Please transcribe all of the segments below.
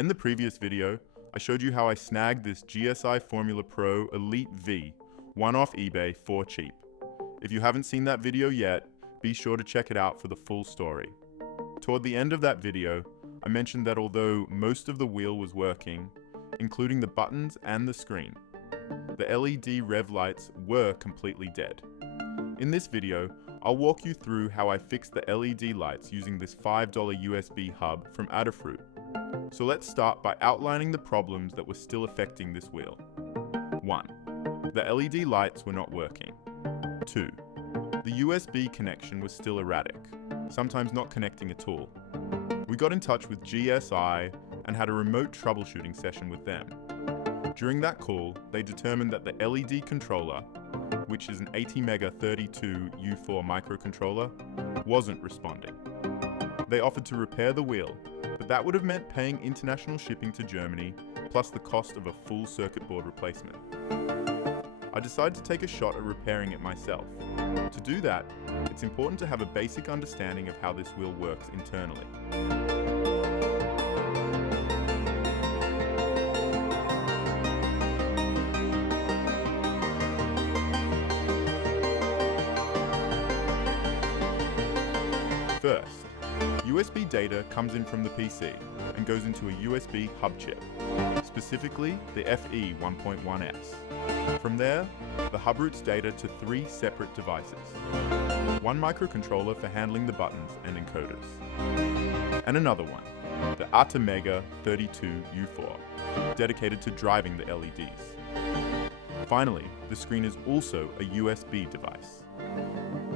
In the previous video, I showed you how I snagged this GSI Formula Pro Elite V, one off eBay for cheap. If you haven't seen that video yet, be sure to check it out for the full story. Toward the end of that video, I mentioned that although most of the wheel was working, including the buttons and the screen, the LED rev lights were completely dead. In this video, I'll walk you through how I fixed the LED lights using this $5 USB hub from Adafruit. So let's start by outlining the problems that were still affecting this wheel. 1. The LED lights were not working. 2. The USB connection was still erratic, sometimes not connecting at all. We got in touch with GSI and had a remote troubleshooting session with them. During that call, they determined that the LED controller, which is an ATmega32U4 microcontroller, wasn't responding. They offered to repair the wheel, but that would have meant paying international shipping to Germany, plus the cost of a full circuit board replacement. I decided to take a shot at repairing it myself. To do that, it's important to have a basic understanding of how this wheel works internally. First, USB data comes in from the PC and goes into a USB hub chip, specifically the FE1.1s. From there, the hub routes data to 3 separate devices. One microcontroller for handling the buttons and encoders, and another one, the ATmega32U4, dedicated to driving the LEDs. Finally, the screen is also a USB device.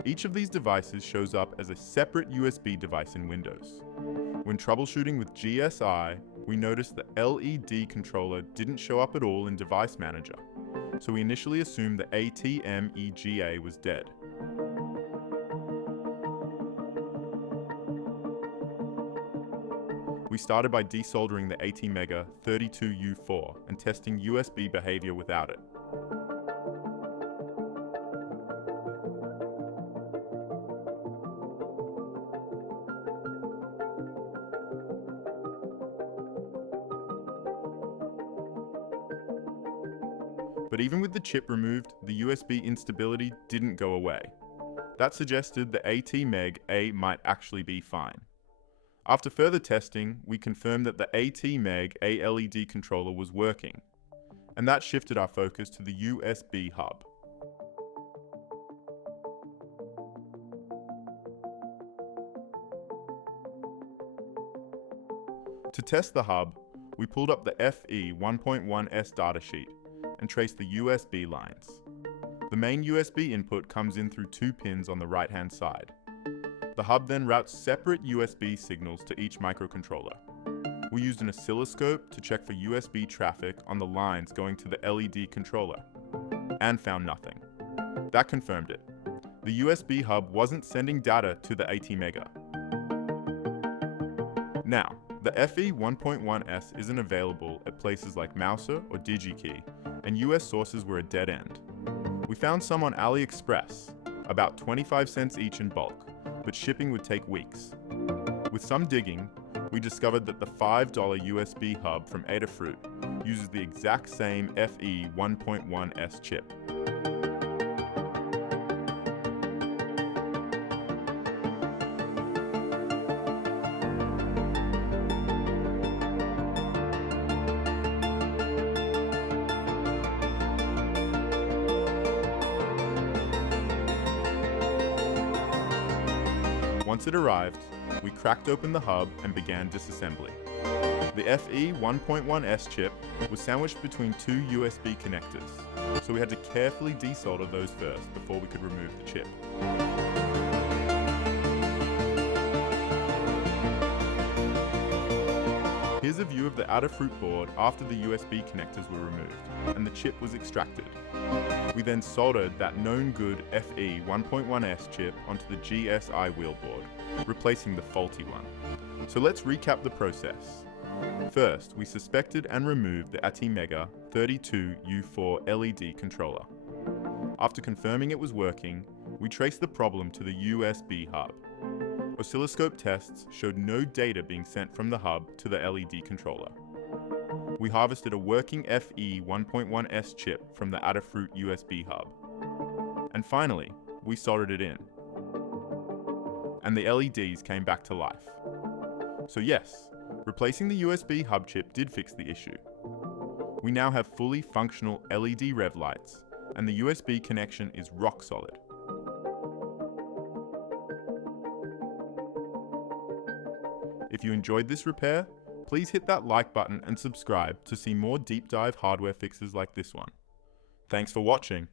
Each of these devices shows up as a separate USB device in Windows. When troubleshooting with GSI, we noticed the LED controller didn't show up at all in Device Manager, so we initially assumed the ATmega was dead. We started by desoldering the ATmega32U4 and testing USB behavior without it. But even with the chip removed, the USB instability didn't go away. That suggested the ATmega might actually be fine. After further testing, we confirmed that the ATmega LED controller was working, and that shifted our focus to the USB hub. To test the hub, we pulled up the FE1.1s datasheet and traced the USB lines. The main USB input comes in through 2 pins on the right-hand side. The hub then routes separate USB signals to each microcontroller. We used an oscilloscope to check for USB traffic on the lines going to the LED controller, and found nothing. That confirmed it. The USB hub wasn't sending data to the ATmega. Now, the FE1.1s isn't available at places like Mouser or DigiKey, and US sources were a dead end. We found some on AliExpress, about 25 cents each in bulk, but shipping would take weeks. With some digging, we discovered that the $5 USB hub from Adafruit uses the exact same FE1.1s chip. Once it arrived, we cracked open the hub and began disassembly. The FE1.1s chip was sandwiched between 2 USB connectors, so we had to carefully desolder those first before we could remove the chip. Here's a view of the Adafruit board after the USB connectors were removed and the chip was extracted. We then soldered that known good FE1.1s chip onto the GSI wheel board, replacing the faulty one. So let's recap the process. First, we suspected and removed the ATmega32U4 LED controller. After confirming it was working, we traced the problem to the USB hub. Oscilloscope tests showed no data being sent from the hub to the LED controller. We harvested a working FE1.1s chip from the Adafruit USB hub. And finally, we soldered it in. And the LEDs came back to life. So yes, replacing the USB hub chip did fix the issue. We now have fully functional LED rev lights, and the USB connection is rock solid. If you enjoyed this repair, please hit that like button and subscribe to see more deep dive hardware fixes like this one. Thanks for watching.